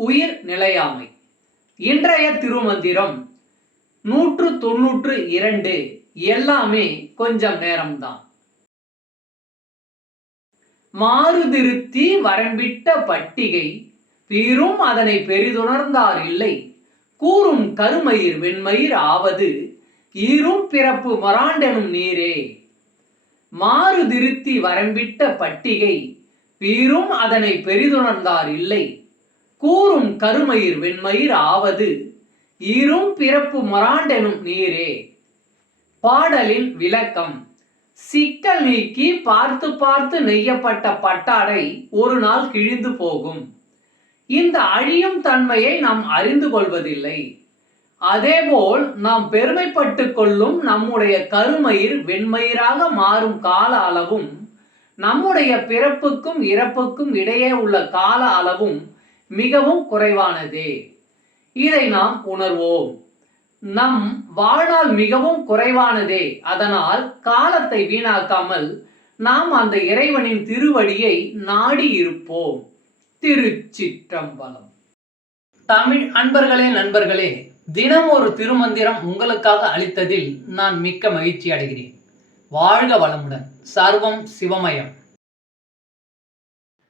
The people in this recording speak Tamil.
உயிர் நிலையாமை இன்றைய திருமந்திரம் நூற்று தொன்னூற்று இரண்டு. எல்லாமே கொஞ்சம் நேரம்தான். மாறுதிருத்தி வரம்பிட்ட பட்டிகை பீரும் அதனை பெரிதுணர்ந்தார் இல்லை. கூறும் கருமயிர் வெண்மயிர் ஆவது ஈரும் பிறப்பு மராண்டெனும் நீரே. மாறுதிருத்தி வரம்பிட்ட பட்டிகை பீரும் அதனை பெரிதுணர்ந்தார் இல்லை. கூறும் கருமயிர் வெண்மயிர் ஆவது. இரும் பிறப்பு மொராண்டெனும் நீரே. பாடலின் விளக்கம். சிக்கல் நீக்கி பார்த்து பார்த்து நெய்யப்பட்ட பட்டாடை ஒரு நாள் கிழிந்து போகும். இந்த அழியும் தன்மையை நாம் அறிந்து கொள்வதில்லை. அதேபோல் நாம் பெருமைப்பட்டு கொள்ளும் நம்முடைய கருமயிர் வெண்மயிராக மாறும் கால அளவும் நம்முடைய பிறப்புக்கும் இறப்புக்கும் இடையே உள்ள கால அளவும் மிகவும் குறைவானதே. இதை நாம் உணர்வோம். நம் வாழ்நாள் மிகவும் குறைவானதே. அதனால் காலத்தை வீணாக்காமல் நாம் அந்த இறைவனின் திருவடியை நாடி இருப்போம். திருச்சிற்றம்பலம். தமிழ் அன்பர்களே நண்பர்களே தினம் ஒரு திருமந்திரம் உங்களுக்காக அளித்ததில் நான் மிக்க மகிழ்ச்சி அடைகிறேன். வாழ்க வளமுடன். சர்வம் சிவமயம்.